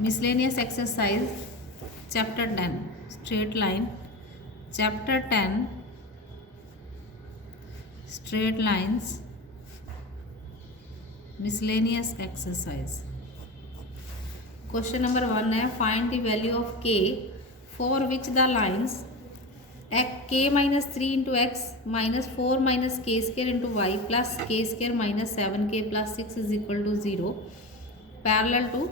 Miscellaneous exercise chapter 10 straight line, chapter 10 straight lines, miscellaneous exercise. Question number 1 है find the value of k for which the lines k minus 3 into x minus 4 minus k square into y plus k square minus 7k plus 6 is equal to 0 parallel to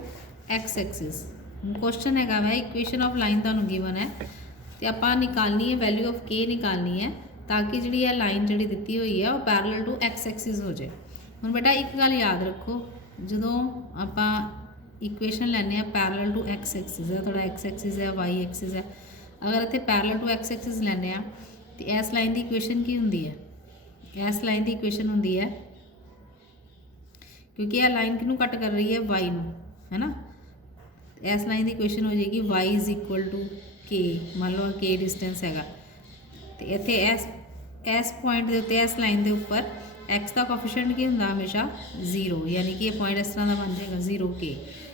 x axis. Question है वह equation of line तुहानूं given है तो आपां निकालनी है value of के निकालनी है ताकि जी लाइन जी दी हुई है वह पैरेलल टू एक्स एक्सिस हो जाए। हुण बेटा एक गल याद रखो, जदों आपां इक्वेशन लैने पैरेलल टू एक्स एक्सिस है, थोड़ा एक्स एक्सिस है वाई एक्सिस है, अगर इत्थे पैरेलल टू एक्स एक्सिस लैने तो इस लाइन की इक्वेशन की हुंदी है, इस लाइन की इक्वेशन हुंदी है क्योंकि यह लाइन किनू कट कर रही है वाई नू, है ना। इस लाइन की इक्वेशन हो जाएगी y इज इक्वल टू के, मान लो के डिस्टेंस है तो इत्थे इस पॉइंट के उत्ते इस लाइन के उपर एक्स का कोफिशिएंट की हुंदा हमेशा 0, यानी कि ये पॉइंट इस तरह का बन जाएगा 0k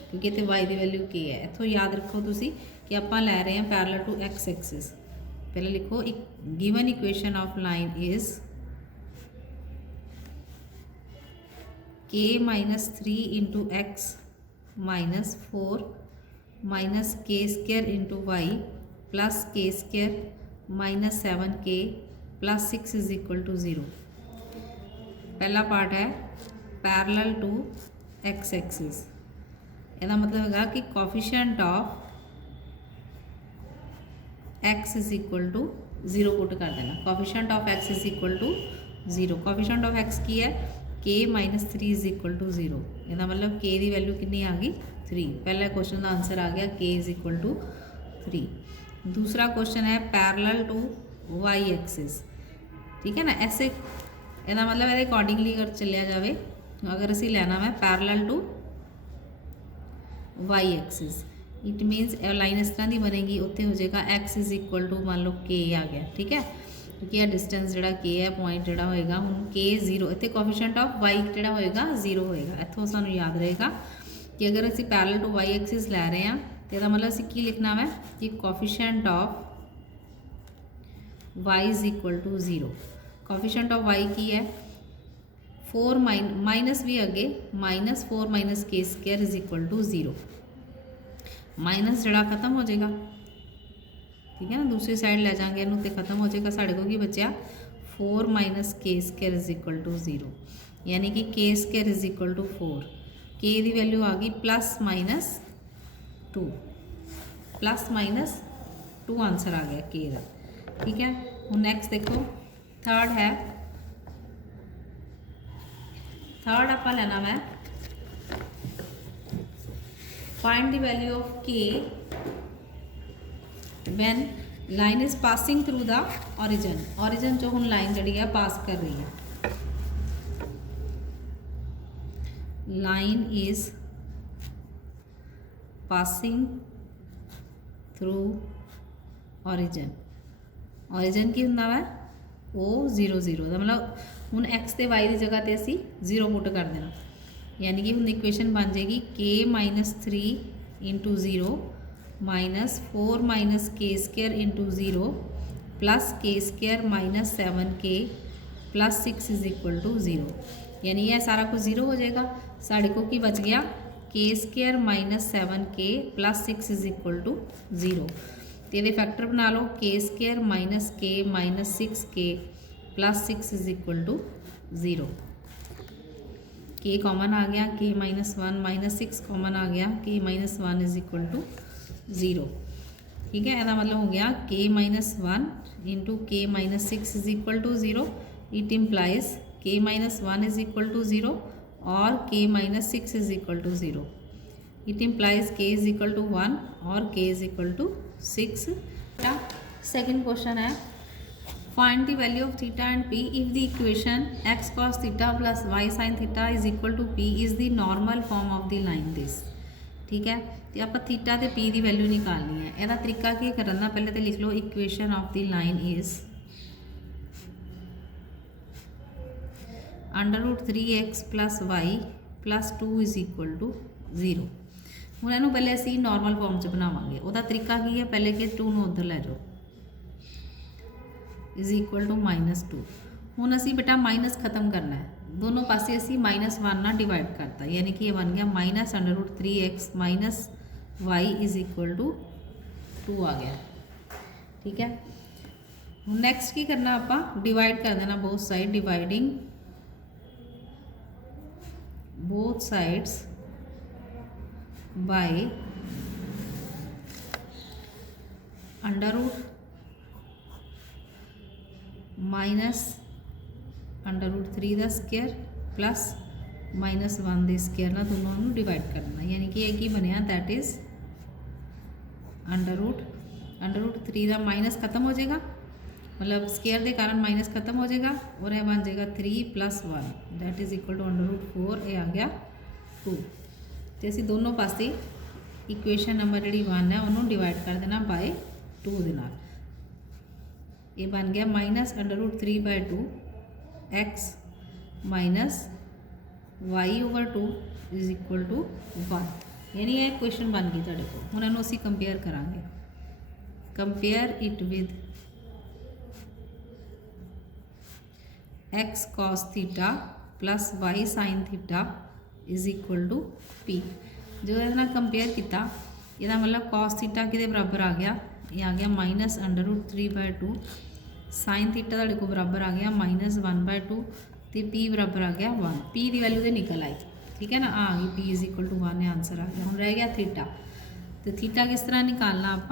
क्योंकि इत्थे y की वैल्यू k है। इत्थों याद रखो तुसी कि आपां लै रहे हैं पैरेलल टू एक्स एक्सिस। पहले लिखो given equation of line is k minus 3 into x minus 4 minus k square into y plus k square minus 7k plus 6 is equal to 0। पहला पार्ट है पैरेलल टू एक्स एक्सिस, इसका मतलब है कि coefficient of x is equal to 0 put कर देना। Coefficient of x is equal to 0, coefficient of x की है k minus 3 is equal to 0, इसका मतलब k की वैल्यू कितनी आ गई 3। पहला क्वेश्चन का आंसर आ गया k इज इक्वल टू 3। दूसरा क्वेश्चन है पैरेलल टू y एक्सिस, ठीक है ना। ऐसे इसका मतलब ये अकॉर्डिंगली अगर चलिया जाए, अगर असी लेना है parallel to y axis, it means line इस तरह की बनेगी, उत्ते हो जाएगा x इज इक्वल टू मान लो k आ गया, ठीक है, क्योंकि यह डिस्टेंस जोड़ा k है पॉइंट जोड़ा होएगा हूँ k 0, इतने कोफिशिएंट ऑफ y जोड़ा होएगा 0 होएगा। इतों सानू याद रहेगा कि अगर असी पैरेलल टू y एक्सिस लै रहे हैं तो यदा मतलब असी की लिखना है कि coefficient of y is equal to 0। Coefficient of y की है 4 माइनस भी अगे minus 4 minus k square is equal to 0, minus जड़ा खत्म हो जाएगा, ठीक है ना, दूसरी साइड ले जाएंगे इनू तो खत्म हो जाएगा, साढ़े को की बचा 4 minus k square is equal to 0, यानी कि के स्केयर इज इक्वल टू 4, के की वैल्यू आ गई plus minus 2, plus minus 2 answer आ गया के का, ठीक है। हूँ नैक्सट देखो थर्ड है, थर्ड आप लेना मैं फाइंड द वैल्यू ऑफ के when line is passing through the origin, origin जो हम लाइन जी है पास कर रही है, line is passing through origin, origin की होंदा वा वो 0 0, मतलब हुण एक्स ते वाई की जगह ते असी 0 पुट कर देना, यानी कि हुण इक्वेशन बन जाएगी k minus 3 into 0 minus 4 minus k square into 0 plus k square minus 7k plus 6 is equal to 0, यानी यह सारा कुछ 0 हो जाएगा। साढ़े को की बच गया k square minus 7k plus 6 is equal to 0, तो ये फैक्टर बना लो k square minus k minus 6k plus 6 is equal to 0, k common आ गया के माइनस 1 माइनस 6 कॉमन आ गया K minus 1 is equal to 0, ठीक है। इसका मतलब हो गया K minus 1 into K minus 6 is equal to 0, it implies K minus 1 is equal to 0 और K minus 6 is equal to 0, it implies K is equal to 1 और K is equal to 6। Second question है find the value of theta and P if the equation X cos theta plus Y sine theta is equal to P is the normal form of the line this, ठीक है। तो आप theta तो P की value निकालनी है, यदा तरीका की करना, पहले तो लिख लो equation of the line is under root 3x plus Y plus 2 is equal to 0। ਹੁਣ ਇਹਨੂੰ ਪਹਿਲੇ ਅਸੀਂ ਨਾਰਮਲ ਫਾਰਮ 'ਚ ਬਣਾਵਾਂਗੇ। ਉਹਦਾ ਤਰੀਕਾ ਕੀ ਹੈ, ਪਹਿਲੇ ਕਿ 2 ਨੂੰ ਉੱਧਰ ਲੈ ਜਾਓ इज इक्वल टू -2। ਹੁਣ ਅਸੀਂ बेटा माइनस खत्म करना है, दोनों पासे ਅਸੀਂ -1 ਨਾਲ डिवाइड करता, यानी कि ये बन गया -√3x - y is equal to 2 आ गया। ठीक है, ਹੁਣ नैक्सट की करना, आप डिवाइड कर देना both side, dividing both sides by -√3 का स्केयर प्लस -1 के स्केयर ना दोनों डिवाइड करना, यानी कि एक ही बनया दैट इज √3 का माइनस खत्म हो जाएगा, मतलब स्केयर के कारण माइनस खत्म हो जाएगा और यह बन जाएगा 3 + 1 दैट इज इक्वल टू √4, ये आ गया 2। तो असी दोनों पासे इक्वेशन नंबर जी 1 है उन्होंने डिवाइड कर देना बाय 2 के नाल, ये बन गया -√3/2 x minus y/2 is equal to 1, यानी ये क्वेश्चन बन गई तुहाडे कोल। हुण इहनूं असीं कंपेयर करांगे, compare it with x cos theta plus y sin theta is equal to p। जो इहदे नाल कंपेयर किया, इसदा मतलब cos थीटा किहदे बराबर आ गया, ये आ गया -√3/2, साइन थीटा तुहाडे को बराबर आ गया -1/2 तो पी बराबर आ गया 1। पी की वैल्यू तो निकल आई, ठीक है ना, आ गई P is equal to 1 answer आ गया। हम रह गया थीटा, तो थीटा किस तरह निकालना आप,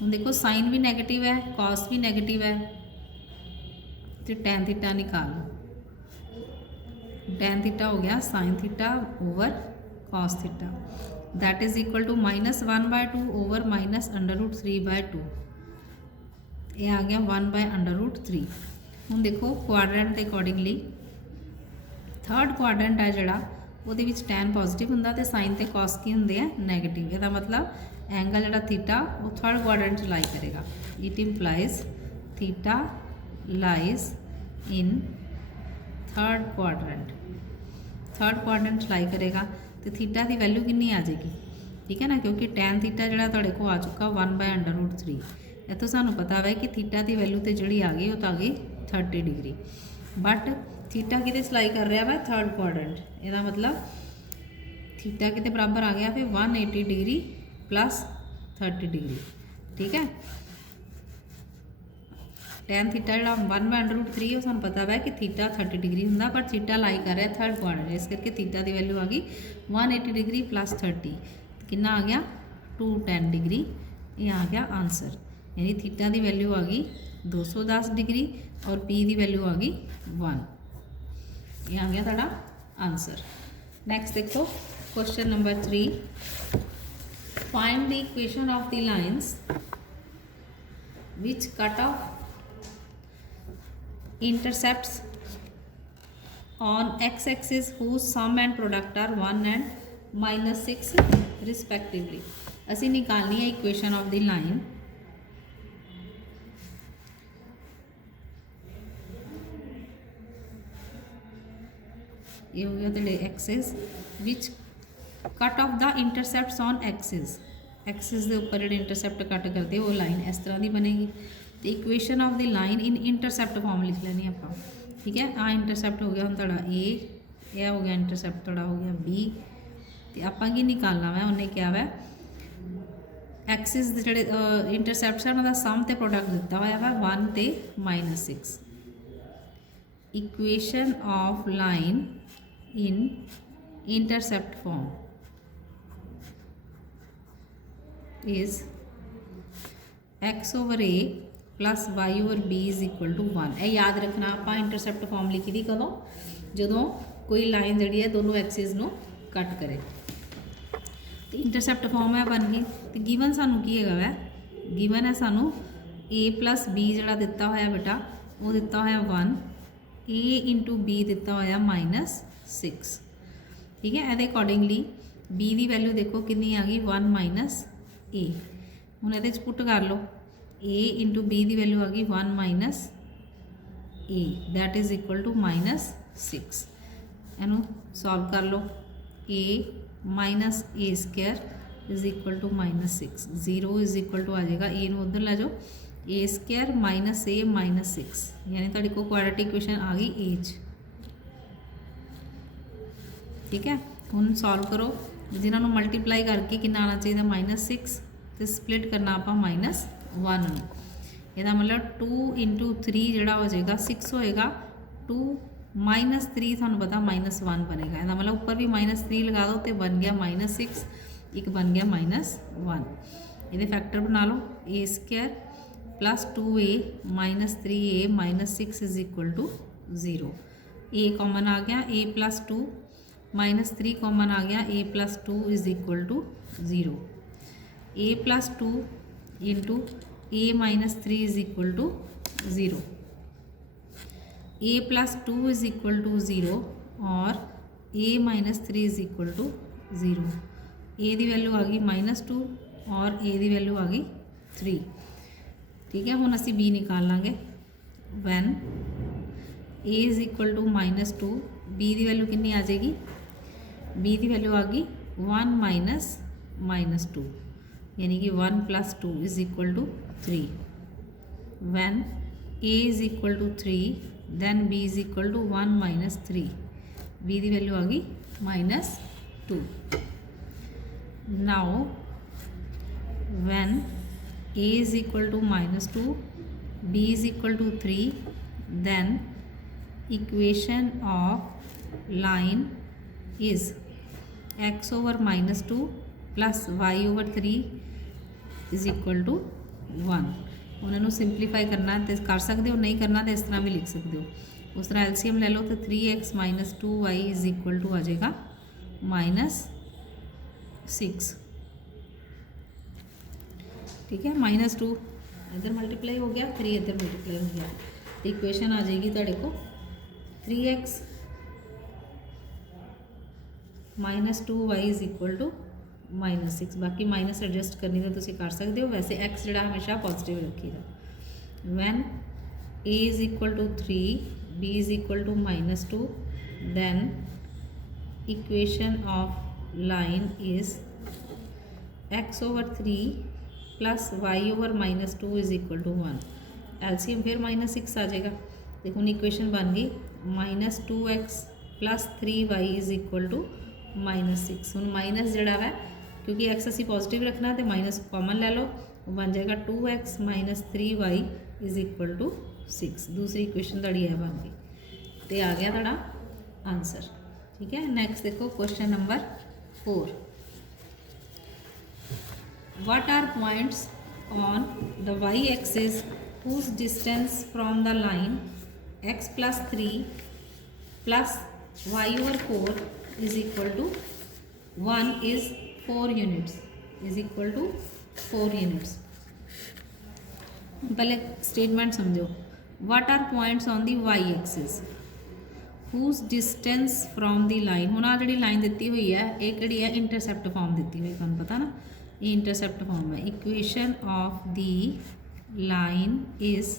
हम देखो साइन भी नैगेटिव है, कॉस भी नैगेटिव है, तो टैन थीटा निकाल लो। टैन थीटा हो गया sine theta over cos theta that is equal to -1/2 over -√3/2, ये आ गया 1/√3। ਹੁਣ देखो क्वाड्रेंट के अकॉर्डिंगली थर्ड क्वाड्रेंट है जोड़ा वो टैन पॉजिटिव होंगे तो साइन तो कॉस की होंगे नैगेटिव, इसका मतलब एंगल जोड़ा थीटा वो थर्ड क्वाड्रेंट लाई करेगा। It implies theta lies in third quadrant lie करेगा, तो थीटा की वैल्यू कितनी आ जाएगी, ठीक है ना, क्योंकि टैन थीटा जोड़ा तुहाडे को आ चुका 1/√3। इतों सानू पता है कि थीटा की वैल्यू तो जी आ गई वो तो आ गई 30 डिग्री, बट थीटा कि सिलाई कर रहा है थर्ड क्वाड्रेंट, इसका मतलब थीटा कि बराबर आ गया फिर 180 डिग्री प्लस 30 डिग्री, ठीक है। टैन थीटा जो 1/√3 है सूँ पता है कि थीटा 30 डिग्री होंगे, पर थीटा लाई कर रहा है थर्ड क्वाड्रेंट, इस करके थीटा की वैल्यू आ गई 180 डिग्री प्लस 30, कितना आ गया 210 डिग्री, ये आ गया आंसर। यानी थीटा की वैल्यू आ गई 210 डिग्री और पी की वैल्यू आ गई 1, ये आ गया तुहाडा आंसर। नैक्सट देखो question number 3, find the equation of the lines which cut off intercepts on x-axis whose sum and product are 1 and -6 respectively। असी निकालनी है इक्वेशन ऑफ द लाइन, ये हो गया तेरे axis which cut off the intercepts on axis, axis के उपर जो इंटरसेप्ट कट करते वो लाइन इस तरह की बनेगी। तो equation of the line in intercept form लिख लेनी आप, ठीक है। आ इंटरसेप्ट हो गया हम थोड़ा ए, यह हो गया इंटरसेप्ट थोड़ा हो गया बी, तो आप निकालना वै उन्हें क्या वै एक्सिस के जोड़े इंटरसेप्ट है उन्होंने सम तो प्रोडक्ट दिता हुआ है 1 ते -6। Equation of line in intercept form is x/a plus y/b is equal to 1। यह याद रखना आप इंटरसेप्ट फॉर्म लिखी थी कदों, जो कोई लाइन जी है दोनों एक्सिस में कट करे। तो इंटरसेप्ट फॉर्म है बन गई। तो गिवन सानू की है, गिवन है सानू a + b जोड़ा दिता होया बेटा वो दिता होया 1, a × b दिता होया -6, ठीक है। ये अकॉर्डिंगली b की वैल्यू देखो कितनी आ गई 1 - a। हुण ये पुट कर लो a × b की वैल्यू आ गई 1 - a that is equal to -6। इनू सॉल्व कर लो, a - a² is equal to -6। 0 is equal to आ जाएगा ए नूं उधर लै जाओ, A square minus A minus 6, यानी तुहाडे कोल क्वाड्रेटिक इक्वेशन आ गई ए च। ठीक है, हुण सॉल्व करो, जिन्होंने मल्टीप्लाई करके कितना आना चाहिए -6, तो स्प्लिट करना आप -1। यदा मतलब 2 × 3 जोड़ा हो जाएगा 6 होएगा, 2 -3 थानू पता -1 बनेगा। यदा मतलब ऊपर भी -3 लगा दो तो बन गया -6, एक बन गया -1। ये फैक्टर बना लो, A square plus 2a minus 3a minus 6 is equal to 0। A common आ गया, a प्लस 2 -3 कॉमन आ गया, a plus 2 is equal to 0। a plus 2 into a minus 3 is equal to 0। a plus 2 is equal to 0 और a minus 3 is equal to 0। a की value आ गई -2 और a की वैल्यू आ गई 3। ठीक है, हुण असी b निकाल लांगे। When a is equal to -2, b की वैल्यू कितनी आ जाएगी, b की वैल्यू आ गई 1 माइनस -2, यानी कि 1 + 2 is equal to 3। When a is equal to 3 then b is equal to 1 minus 3, b की वैल्यू आ गई -2। Now when a is equal to -2, b is equal to 3, then equation of line is x over -2 plus y over 3 is equal to 1। उन्होंने simplify करना तो कर सकते हो, नहीं करना तो इस तरह भी लिख सकते हो। उस तरह एलसीएम ले लो तो 3x - 2y is equal to आ जाएगा -6। ठीक है, -2 इधर मल्टीप्लाई हो गया, 3 इधर मल्टीप्लाई हो गया, तो इक्वेशन आ जाएगी तुहाडे को 3x - 2y is equal to -6। बाकी माइनस एडजस्ट करनी तो तुसीं कर सकते हो, वैसे x जोड़ा हमेशा पॉजिटिव रखीदा। When a is equal to 3, b is equal to -2, then equation of line is x over 3 plus y over -2 is equal to 1। LCM फिर -6 आ जाएगा, तो हुण इक्वेशन बन गई -2x plus 3y is equal to -6। हुण minus जोड़ा वा, क्योंकि x असी पॉजिटिव रखना तो माइनस कॉमन ले लो, बन जाएगा 2x - 3y is equal to 6। दूसरी इक्वेशन तुहाडी यह बन गई, तो आ गया तुहाडा आंसर। ठीक है, नैक्सट देखो question number 4। What are points on the y-axis whose distance from the line x plus 3 plus y over 4 is equal to 1 is 4 units is equal to 4 units। पहले स्टेटमेंट समझो। What are points on the y-axis whose distance from the line, हुण आ जिहड़ी line दी हुई है ये किहड़ी है, इंटरसैप्ट form दी हुई, तुहानूं पता ना ये इंटरसैप्ट फॉर्म है। Equation of the line is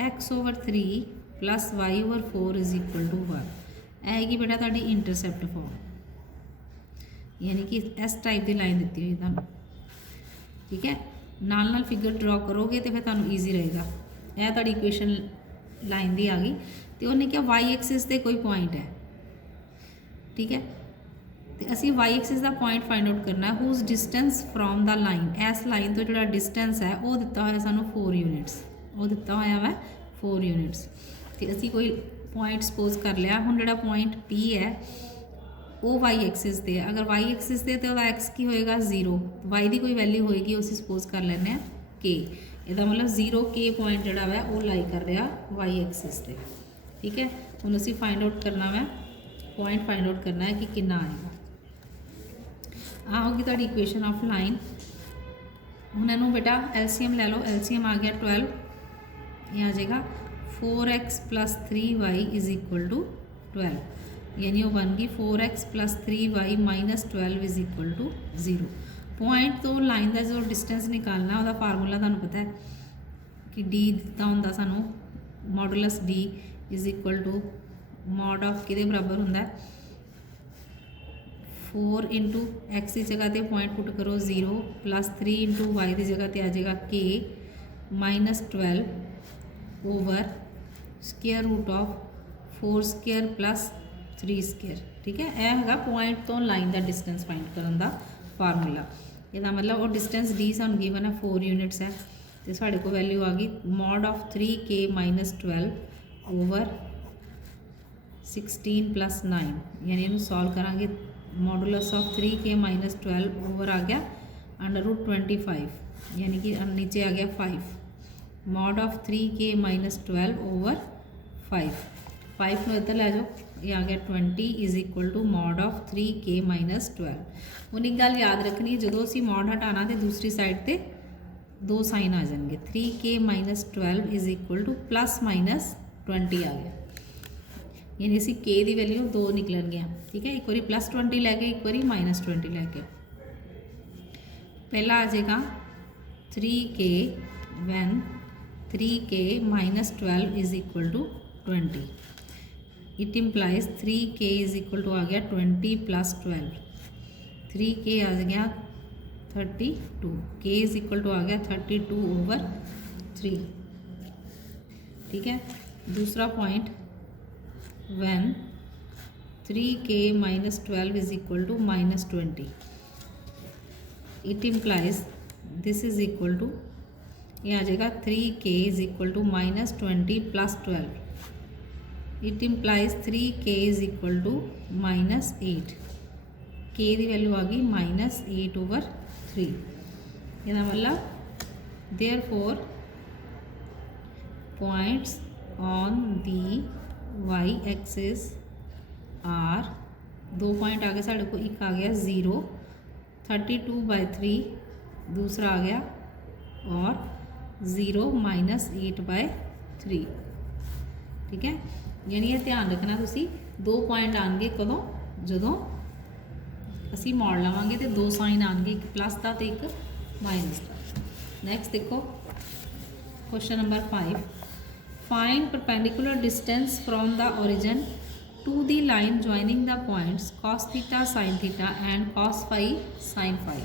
x over 3 plus y over 4 is equal to 1। आएगी बेटा तुहाडी इंटरसैप्ट फॉर्म, यानी कि इस टाइप की लाइन दी हुई तुहानूं। ठीक है, नाल नाल फिगर ड्रॉ करोगे तो फिर तुहानूं ईजी रहेगा। यह तुहाडी इक्वेशन लाइन दी आ गई, तो उन्हें क्या वाई एक्सिस से कोई पॉइंट है। ठीक है, तो असी वाई एक्सिस का पॉइंट फाइंड आउट करना है whose distance from the line, इस लाइन तो जो डिस्टेंस है वो दिता हुआ सानू 4 यूनिट्स, वो दिता हुआ वा 4 यूनिट्स। तो असी कोई पॉइंट सपोज कर लिया, हुण जो पॉइंट P है वो वाई एक्सिस से है। अगर वाई एक्सिस से तो एक्स की होएगा 0, वाई की कोई वैल्यू होएगी उसी सपोज कर लें K। इसका मतलब 0K पॉइंट जोड़ा वा वो लाई कर रहा वाई एक्सिस से। ठीक है, हुण असी फाइंड आउट करना वा, पॉइंट फाइंड आउट करना है कि कितना आएगा। आओगी तुहाडी इक्वेशन ऑफ लाइन। हुण इहनूं बेटा एलसीएम ले लो, एलसीएम आ गया 12, ये आ जाएगा 4x plus 3y is equal to 12, यानी वो बन गई 4x plus 3y minus 12 is equal to 0। Point तो लाइन का जो डिस्टेंस निकालना वह फार्मूला तुहानूं पता है कि डी दिता हुंदा सानूं, modulus D is equal to mod of किहदे बराबर हुंदा 4 इंटू एक्स की जगह पर पॉइंट पुट करो 0 प्लस 3 इंटू वाई की जगह पर आ जाएगा k minus 12 over square root of 4 square plus 3 square. ठीक है, यह हैगा पॉइंट तो लाइन का डिस्टेंस फाइंड करने का फार्मूला। ਇਹਦਾ मतलब वो डिस्टेंस डी सानू गिवन है 4 यूनिट्स है, तो साढ़े को वैल्यू आ गई mod of 3k minus 12 over 16 plus 9, यानी इनू सॉल्व करांगे modulus of 3k minus 12 over आ गया अंडर रूट 25, यानी कि नीचे आ गया 5 mod of 3k minus 12 over 5 को इधर लै जाओ, ये आ गया 20 is equal to mod of 3k minus 12। ਹੁਣ एक गल याद रखनी, जो असी मॉड हटाना तो दूसरी साइड पर 2 साइन आ जाएंगे 3k minus 12 is equal two plus minus 20 आ गया, यानी असी k की वैल्यू 2 निकलन गया। ठीक है, एक बार प्लस 20 लैके एक बार माइनस 20 लैके, पहला आ जाएगा 3k when 3k minus 12 is equal to 20, it implies 3k is equal to आ गया 20 प्लस 12, 3k आ गया 32, k इज इक्वल टू आ गया 32 ओवर 3। ठीक है, दूसरा point when 3k minus 12 is equal to minus 20, it implies this is equal to, ये आ जाएगा 3k is equal to minus 20 plus 12, it implies 3k is equal to minus 8, k की value आ गई माइनस 8 ओवर 3। इसका मतलब therefore points on the Y axis are, 2 point आ गए साढ़े को, एक आ गया 0 32/3, दूसरा आ गया और 0 माइनस 8/3। ठीक है, यानी ये ध्यान रखना तुसी, 2 पॉइंट आएंगे कदों, जदों असी मॉड लवांगे तो 2 साइन आएंगे, एक प्लस का तो एक माइनस का। नैक्सट देखो question number 5, find perpendicular distance from the origin to the line joining the points cos theta sin theta and cos phi sin phi.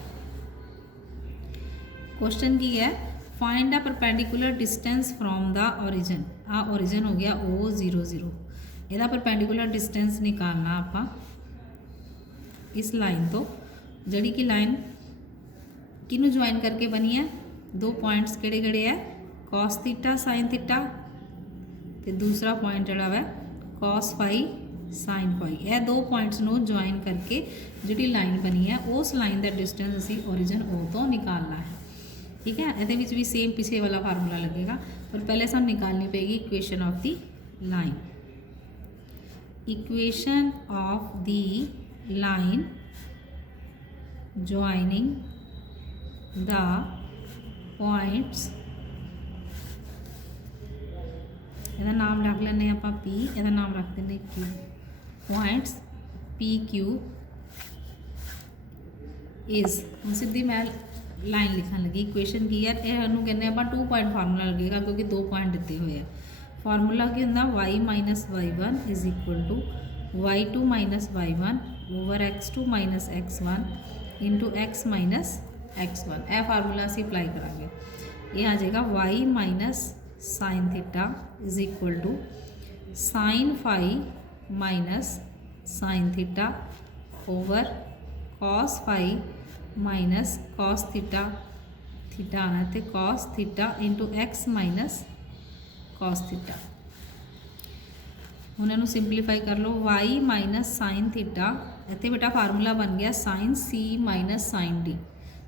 Question की है find the perpendicular distance from the origin, आ origin हो गया O00, ਇਹਦਾ perpendicular distance निकालना आपां इस line तो, जड़ी कि लाइन किनू ज्वाइन करके बनी है, 2 पॉइंट्स किहड़े किहड़े है cos थीटा sin थीटा, तो दूसरा पॉइंट जड़ा है cos फाई sin फाई। यह 2 पॉइंट्स नू ज्वाइन करके जिहड़ी लाइन बनी है उस लाइन का डिस्टेंस असी ओरिजिन O तो निकालना है। ठीक है, ये भी सेम पिछले वाला फार्मूला लगेगा, पर पहले सानू निकालनी Peggy equation of the line. Equation of the line joining the points, ਇਹਦਾ नाम रख लें आप P, ਇਹਦਾ नाम रख दें Q, पॉइंट्स PQ इज, हम सीधी मैं लाइन लिखन लगी, इक्वेशन की है यू कहने आप 2 पॉइंट फार्मूला लगेगा क्योंकि 2 पॉइंट दिते हुए हैं। फार्मूला की होंगे y minus y1 is equal to y2 minus y1 over x2 minus x1 into x minus x1। यह फार्मूला असी अप्लाई करांगे, ये आ जाएगा y minus sine theta is equal to sine phi minus sine theta over cos phi minus cos theta, theta आना तो cos theta into x minus cos theta. उन्होंने simplify कर लो, वाई माइनस साइन थीटा, इतने बेटा formula बन गया sine c minus sine d,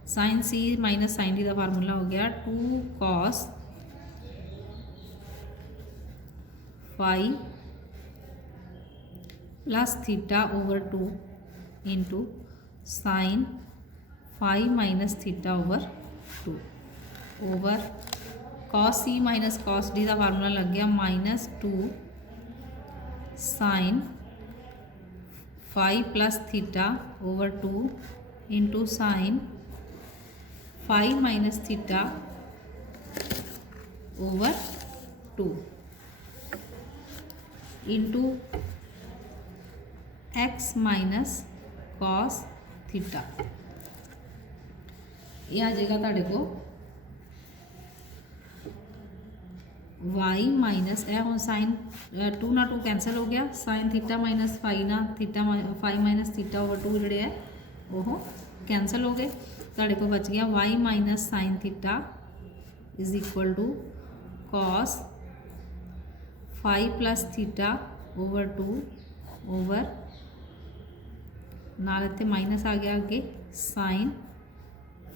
sine c minus sine d का फार्मूला हो गया 2 cos phi plus theta over 2 into sine phi minus theta over 2 over cos c minus cos d का formula लग गया -2 sine phi plus theta over 2 into sine phi minus theta over 2 into x minus cos theta. ये आ जाएगा तुहाडे को Y minus ए हुण sign 2 ना 2 कैंसल हो गया, साइन थीटा माइनस फाई ना theta phi minus theta over 2 जोड़े है वो कैंसल हो गए। तुहाडे को बच गया y minus sine theta is equal to cos phi plus theta over 2 over नाल इत्थे माइनस आ गया अगे sine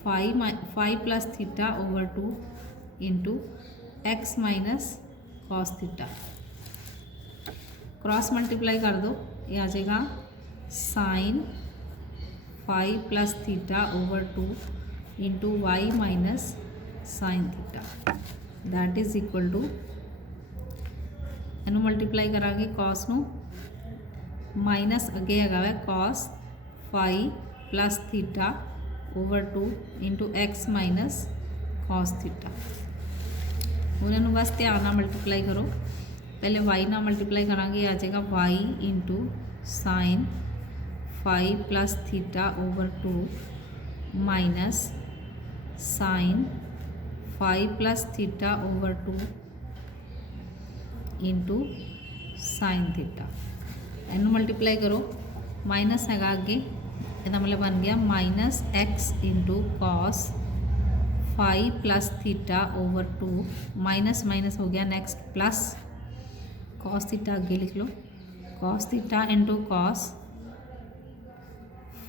phi plus theta over 2 into x minus cos theta. Cross multiply कर दो, ये आ जाएगा sine phi plus theta over 2 into y minus sine theta that is equal to इनू मल्टीप्लाई करांगे कॉस नू माइनस अगे है cos phi plus theta over 2 into x minus cos theta. उन्होंने बस ध्यान ना मल्टीप्लाई करो, पहले वाई ना मल्टीप्लाई करांगे आ जाएगा Y into sine phi plus theta over 2 minus sine phi plus theta over 2 into sine theta. इनू मल्टीप्लाई करो माइनस है अगे, इसका मतलब बन गया minus X into cos phi plus theta over 2 minus minus हो गया नेक्स्ट प्लस कॉस थीटा अगे लिख लो cos theta into cos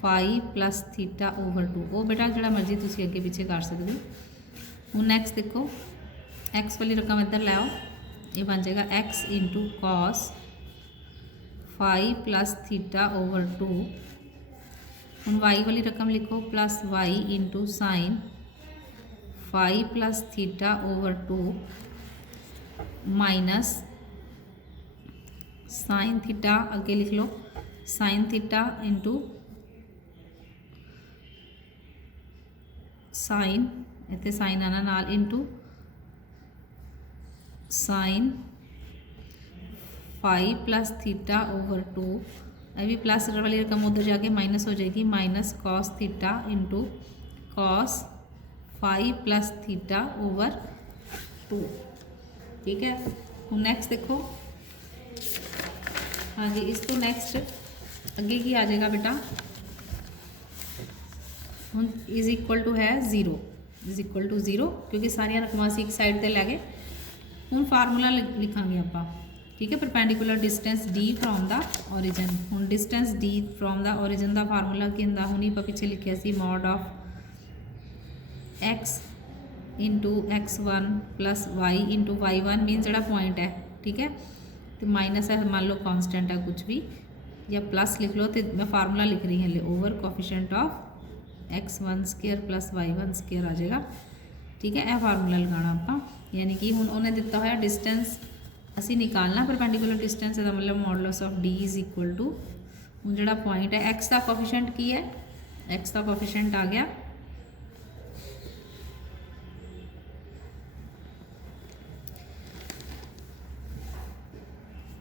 phi plus theta over 2 वो बेटा जो मर्जी तुम अगे पीछे कर सकते हो। हूँ नैक्सट देखो एक्स वाली रकम इधर लै आओ, ये बन जाएगा x into cos phi plus theta over 2। हूँ वाई वाली रकम लिखो plus Y into sine phi plus theta over 2 minus sine theta अगे लिख लो साइन थीटा इंटू साइन इतने साइन आना नाल into sine phi plus theta over 2। ये भी प्लस वाली रकम उधर जाके माइनस हो जाएगी minus cos theta into cos phi plus theta over 2। ठीक है, हूँ नैक्सट देखो हाँ जी इस तो नैक्सट अगे की आ जाएगा बेटा हूँ इज इक्वल टू है 0 इज इक्वल टू 0 क्योंकि सारिया रकमां असीं एक साइड ते लै गए। हूँ फार्मूला लिखांगे आपां ठीक है perpendicular distance D from the origin. हूँ distance D from the origin का फार्मूला की हुंदा हुणी आपां पिछे लिखिया सी mod of X into x1 plus Y into y1 mean जो पॉइंट है ठीक है तो माइनस है मान लो कॉन्स्टेंट है कुछ भी या प्लस लिख लो तो मैं फार्मूला लिख रही हूँ over coefficient of x1 square plus y1 square आ जाएगा। ठीक है, यह फार्मूला लगाना आप यानी कि हूँ उन्हें दिता हुआ डिस्टेंस असी निकालना परपेंडिकुलर डिस्टेंस का मतलब modulus of d is equal to हूँ जो पॉइंट है एक्स का कोफिशिएंट की है एक्स का कोफिशिएंट आ गया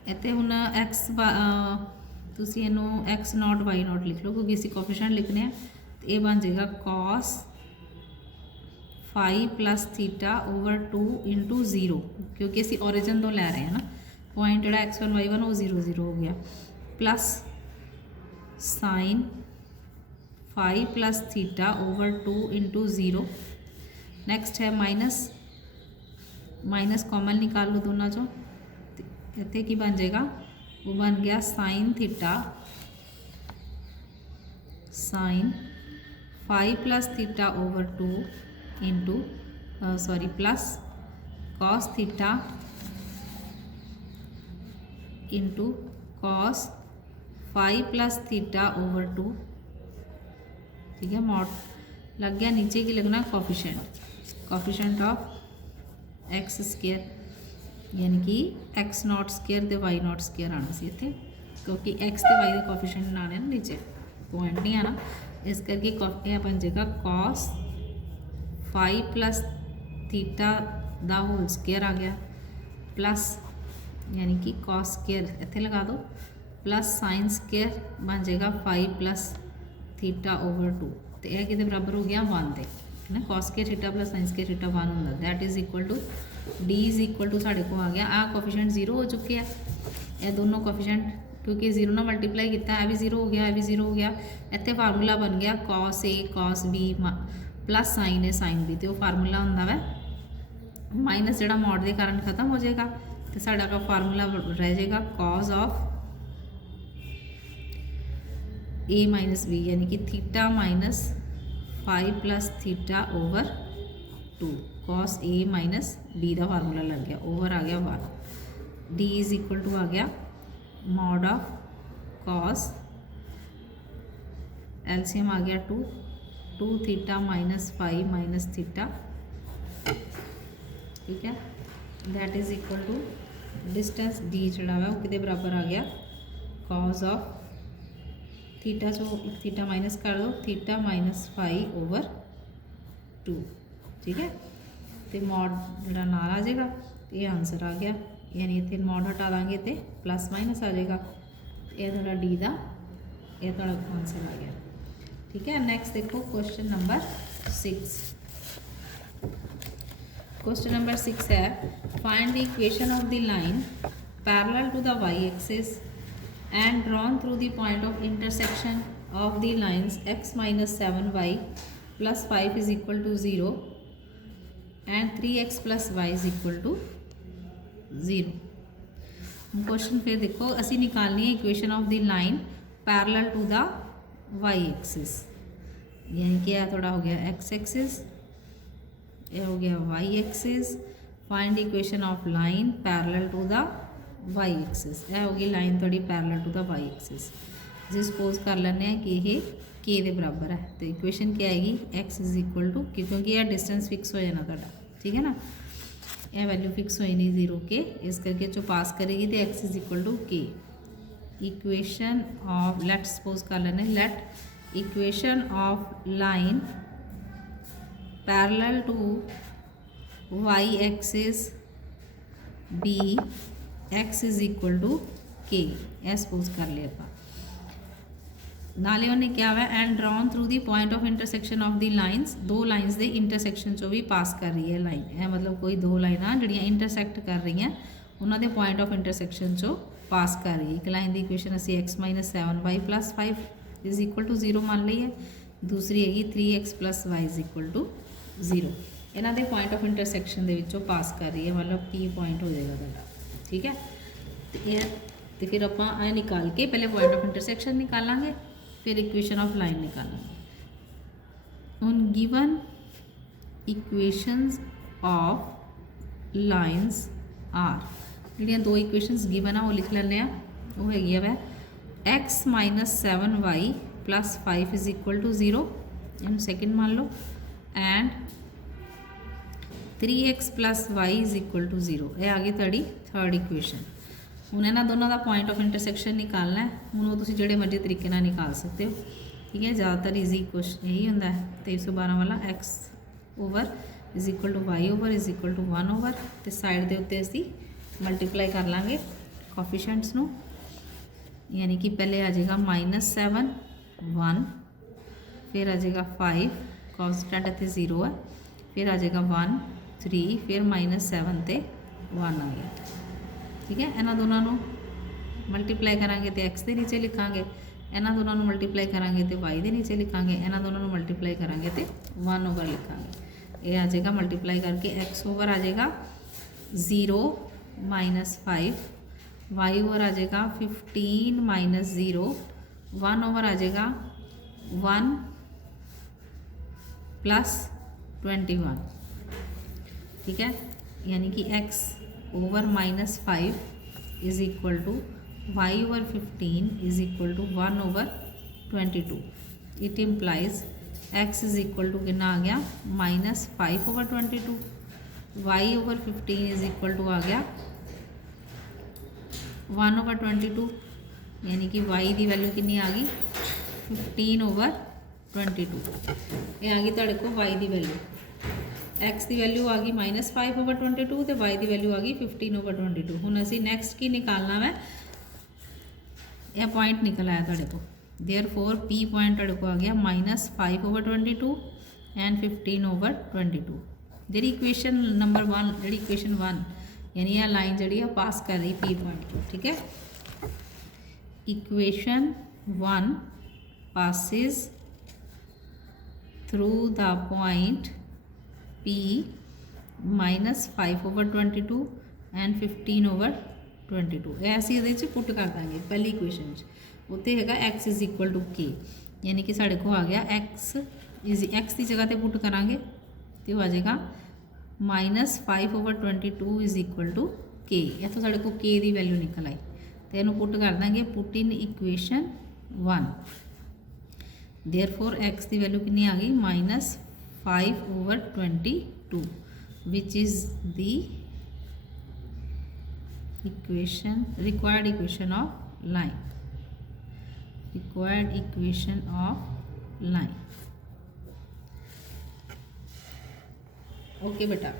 इतने हूँ एक्स तुसी इनू एक्स नॉट वाई नॉट लिख लो क्योंकि असी कोफिशिएंट लिखने हैं तो ये बन जाएगा cos phi plus theta over 2 into 0 क्योंकि असी ओरिजिन तो लै रहे हैं ना पॉइंट जो x1 y1 वो 0 0 हो गया plus sine phi plus theta over 2 into 0। Next है माइनस माइनस कॉमन निकाल लो दोनों चो इतने की बन जाएगा वो बन गया sine theta sine phi plus theta over 2 into sorry plus cos theta into cos phi plus theta over 2। ठीक है, मॉड लग गया नीचे की लगना कोफिशिएंट ऑफ एक्स स्केयर यानी कि एक्स नॉट स्केयर तो वाई नॉट स्केयर आना सी इत्थे क्योंकि एक्स तो वाई के कोफिशिएंट आने ना नीचे पॉइंट नहीं आना इस करके यह बन जाएगा कॉस फाई प्लस थीटा दा होल स्केयर आ गया प्लस यानी कि कॉस स्केयर इत्थे लगा दो प्लस साइन स्केयर बन जाएगा फाई प्लस थीटा ओवर 2 तो यह कि बराबर हो गया 1 के है ना। कॉस के थीटा प्लस साइंस के थीटा 1 होंगे that is equal to d is equal to साढ़े को आ गया आ कोफिशेंट 0 हो चुके हैं। ये दोनों कोफिशेंट क्योंकि 0 ना मल्टीप्लाई किया है भी 0 हो गया है भी 0 हो गया। इतने फार्मूला बन गया cos A cos B plus sign A sine B तो वो फार्मूला होंगे वै माइनस जोड़ा मॉड के कारण खत्म हो जाएगा तो साड़ा का फार्मूला रह जाएगा cos of A minus B यानी कि थीटा minus 5 plus theta over 2 cos A minus B का फार्मूला लग गया ओवर आ गया 1 डी इज इक्वल टू आ गया मॉड ऑफ कॉस एलसीएम आ गया 2 थीटा माइनस 5 माइनस थीटा ठीक है that is equal to distance D जड़ा है वो कि बराबर आ गया कॉस ऑफ थीटा चो थीटा माइनस कर दो थीटा माइनस 5 ओवर 2 ठीक है तो मॉड जरा नाल आ जाएगा तो ये आंसर आ गया यानी इतने मॉड हटा देंगे तो प्लस माइनस आ जाएगा ये थोड़ा डी का ये थोड़ा आंसर आ गया ठीक है। नैक्सट देखो क्वेश्चन नंबर 6 क्वेश्चन नंबर 6 है find the equation of the line parallel to the y axis and drawn through the point of intersection of the lines x minus 7y plus 5 is equal to 0 and 3x plus y is equal to 0। Question फिर देखो असी निकालनी है equation of the line parallel to the y axis यानी कि यह थोड़ा हो गया x एक्सिस यह हो गया y axis find equation of line parallel to the y axis यह होगी लाइन थोड़ी parallel to the y axis जी सपोज कर लेने कि यह के दे बराबर है तो इक्वेशन क्या आएगी एक्स इज इक्वल टू क्योंकि यह डिस्टेंस फिक्स हो जाना थोड़ा ठीक है ना यह वैल्यू फिक्स हो नहीं 0 के इस करके जो पास करेगी तो x is equal to k equation of let suppose कर लेने let equation of line parallel to y axis be x is equal to k a suppose कर लिया आप नाले उन्हें क्या हुआ and drawn through the point of intersection of the lines दो लाइन्स दे इंटरसेक्शन चो भी पास कर रही है लाइन है मतलब कोई दो लाइना जड़ियाँ इंटरसैक्ट कर रही हैं उन्होंने पॉइंट ऑफ इंटरसेक्शन चो पास कर रही है एक लाइन की इक्वेशन असी x minus 7y plus 5 is equal to 0 मान ली है दूसरी हैगी 3x plus Y is equal to 0 इन्हों के पॉइंट ऑफ इंटरसेक्शन के विचों पास कर रही है मतलब पी पॉइंट हो जाएगा तुहाडा ठीक है तो फिर आप निकाल के पहले पॉइंट ऑफ इंटरसेक्शन निकालेंगे फिर इक्वेशन ऑफ लाइन निकालेंगे on given equations of lines are जिहड़ियां दो इक्वेशंस गिवन आ वो लिख लेने वो हैगी वै X minus 7y plus 5 is equal to 0 in second मान लो and 3x plus Y is equal to 0 ये आ गई थोड़ी थर्ड इक्वेशन हूँ इन्होंने दोनों का पॉइंट ऑफ इंटरसेक्शन निकालना है हूँ वो तुम जो मर्जी तरीके ना निकाल सकते हो ठीक है ज़्यादातर ईजी क्वेश्चन यही होंगे 2312 वाला x over is equal to Y over is equal to 1 over तो साइड के उत्ते असी मल्टीप्लाई कर लाँगे कोफिशेंट्स नू यानी कि पहले आ जाएगा -7 1 फिर आ जाएगा 5 कॉन्स्टेंट इतने 0 है फिर आ जाएगा 1 3 फिर -7 ते 1 आ गया ठीक है इन्होंने दोनों मल्टीप्लाई करांगे तो एक्स के नीचे लिखांगे इन्होंने दोनों मल्टीप्लाई करांगे तो वाई के नीचे लिखांगे इन्होंने दोनों मल्टीप्लाई करांगे तो 1 ओवर लिखांगे ये आ जाएगा मल्टीप्लाई करके एक्स ओवर आ जाएगा 0 -5 वाई ओवर आ जाएगा 15 - 0 1 ओवर आ जाएगा 1 प्लस 21 ठीक है यानी कि x over -5 is equal to Y over 15 is equal to 1 over 22 it implies x is equal to कितना आ गया -5 over 22 Y over 15 is equal to आ गया 1 ओवर 22 यानी कि y की वैल्यू कितनी आ गई 15 ओवर 22 ये आ गई तुहाडे को y की वैल्यू x की वैल्यू आ गई -5 ओवर 22 तो y की वैल्यू आ गई 15 ओवर 22 हुण असी नैक्सट की निकालना है यह पॉइंट निकल आया तुहाडे को देयरफॉर पी पॉइंट ਤੁਹਾਡੇ को आ गया -5/22 एंड 15/22। जी इक्वेशन नंबर 1 जी इक्वेशन 1 यानी यह लाइन जी पास कर रही पी पॉइंट को, ठीक है। Equation 1 passes through the point P -5/22 and 15/22। ਇਹ ਅਸੀਂ ਇਹਦੇ 'ਚ ਪੁੱਟ ਕਰ ਦਾਂਗੇ ਪਹਿਲੀ ਇਕੁਏਸ਼ਨ 'ਚ। ਉੱਤੇ ਹੈਗਾ x = k, यानी कि साढ़े को आ गया x की जगह पे पुट करांगे तो आ जाएगा -5/22 = k। इतों साढ़े को k की वैल्यू निकल आई तो इन्हों पुट कर देंगे, put in equation 1। Therefore x की वैल्यू कितनी आ गई -5/22 which is the equation required equation of line, required equation of line। Okay बेटा।